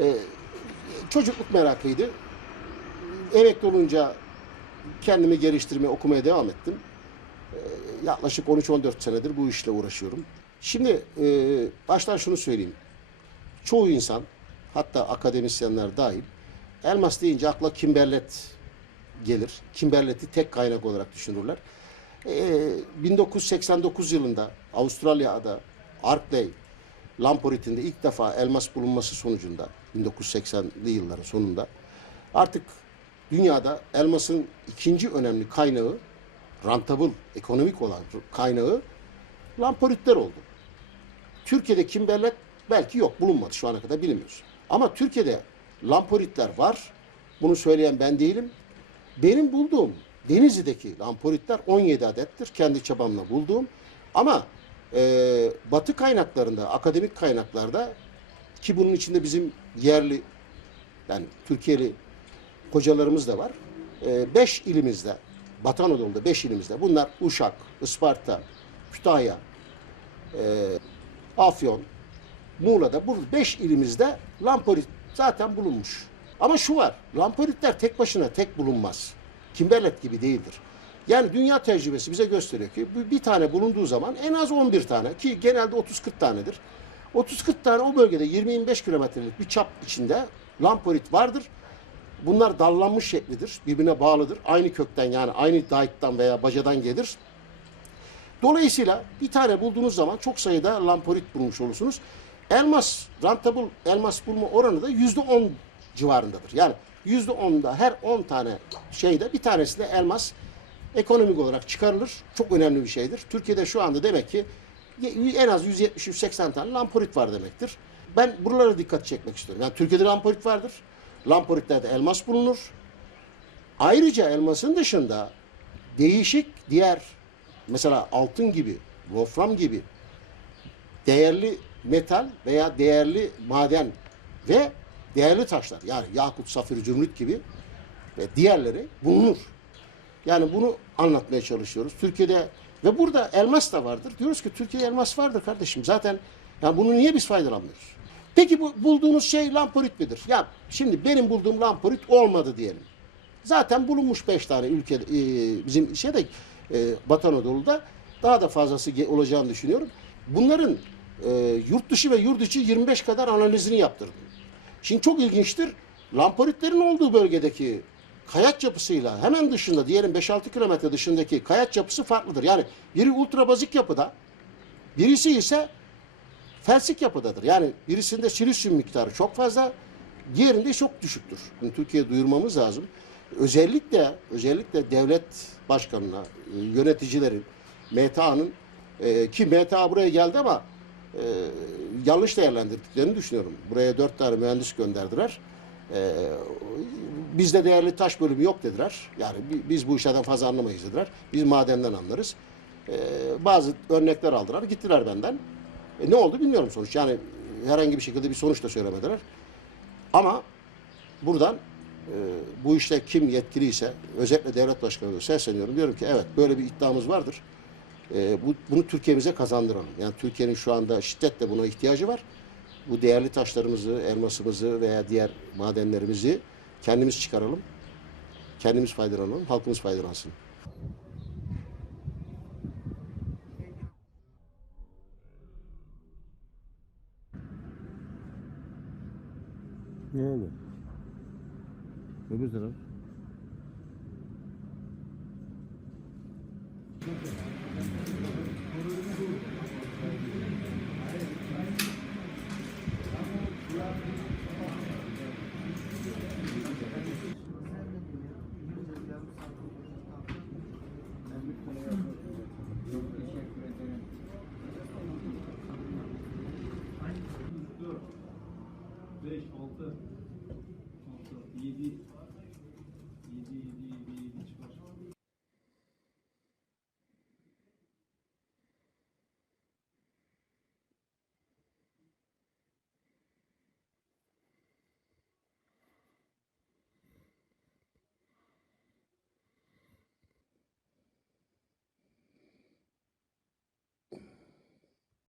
Ee, çocukluk meraklıydı. Emekli olunca kendimi geliştirmeye, okumaya devam ettim. Ee, yaklaşık 13-14 senedir bu işle uğraşıyorum. Şimdi e, baştan şunu söyleyeyim. Çoğu insan, hatta akademisyenler dahil, elmas deyince akla kimberlet gelir. Kimberleti tek kaynak olarak düşünürler. Ee, 1989 yılında Avustralya'da Arkley Lamporit'inde ilk defa elmas bulunması sonucunda 1980'li yılların sonunda artık dünyada elmasın ikinci önemli kaynağı rentable, ekonomik olan kaynağı lamporitler oldu. Türkiye'de kimberlet belki yok, bulunmadı şu ana kadar bilmiyoruz. Ama Türkiye'de lamporitler var. Bunu söyleyen ben değilim. Benim bulduğum Denizli'deki lamporitler 17 adettir. Kendi çabamla bulduğum. Ama e, batı kaynaklarında, akademik kaynaklarda ki bunun içinde bizim yerli yani Türkiye'li hocalarımız da var. 5 ilimizde, Batı Anadolu'da 5 ilimizde bunlar Uşak, Isparta, Kütahya, e, Afyon, Muğla'da bu 5 ilimizde lamporit zaten bulunmuş. Ama şu var, lamporitler tek başına tek bulunmaz. Kimberlet gibi değildir. Yani dünya tecrübesi bize gösteriyor ki bir tane bulunduğu zaman en az 11 tane ki genelde 30-40 tanedir. 30-40 tane o bölgede 20-25 kilometrelik bir çap içinde lamporit vardır. Bunlar dallanmış şeklidir, birbirine bağlıdır. Aynı kökten yani aynı dayıktan veya bacadan gelir. Dolayısıyla bir tane bulduğunuz zaman çok sayıda lamporit bulmuş olursunuz. Elmas, rentable elmas bulma oranı da yüzde on civarındadır. Yani yüzde onda her 10 tane şeyde bir tanesi de elmas ekonomik olarak çıkarılır. Çok önemli bir şeydir. Türkiye'de şu anda demek ki en az 170-180 tane lamporit var demektir. Ben buralara dikkat çekmek istiyorum. Yani Türkiye'de lamporit vardır. Lamporitlerde elmas bulunur. Ayrıca elmasın dışında değişik diğer mesela altın gibi, wolfram gibi değerli metal veya değerli maden ve değerli taşlar yani yakut, safir, zümrüt gibi ve diğerleri bulunur. Yani bunu anlatmaya çalışıyoruz. Türkiye'de ve burada elmas da vardır. Diyoruz ki Türkiye'de elmas vardır kardeşim. Zaten ya bunu niye biz faydalanmıyoruz? Peki bu bulduğunuz şey lamporit midir? Ya şimdi benim bulduğum lamporit olmadı diyelim. Zaten bulunmuş beş tane ülke e, bizim şeyde e, Batı Anadolu'da daha da fazlası olacağını düşünüyorum. Bunların e, yurt dışı ve yurt içi 25 kadar analizini yaptırdım. Şimdi çok ilginçtir. Lamporitlerin olduğu bölgedeki kayaç yapısıyla hemen dışında diyelim 5-6 kilometre dışındaki kayaç yapısı farklıdır. Yani biri ultra bazik yapıda, birisi ise felsik yapıdadır. Yani birisinde silisyum miktarı çok fazla, diğerinde çok düşüktür. Bunu Türkiye'ye duyurmamız lazım. Özellikle özellikle devlet başkanına, e, yöneticilerin, MTA'nın e, ki MTA buraya geldi ama e, yanlış değerlendirdiklerini düşünüyorum. Buraya dört tane mühendis gönderdiler. E, bizde değerli taş bölümü yok dediler. Yani bi- biz bu işlerden fazla anlamayız dediler. Biz madenden anlarız. E, bazı örnekler aldılar, gittiler benden. E, ne oldu bilmiyorum sonuç. Yani herhangi bir şekilde bir sonuç da söylemediler. Ama buradan e, bu işte kim yetkiliyse özellikle devlet başkanına sesleniyorum. Diyorum ki evet böyle bir iddiamız vardır. E, bu, bunu Türkiye'mize kazandıralım. Yani Türkiye'nin şu anda şiddetle buna ihtiyacı var. Bu değerli taşlarımızı, elmasımızı veya diğer madenlerimizi kendimiz çıkaralım. Kendimiz faydalanalım, halkımız faydalansın. Oldu? Öbür taraf.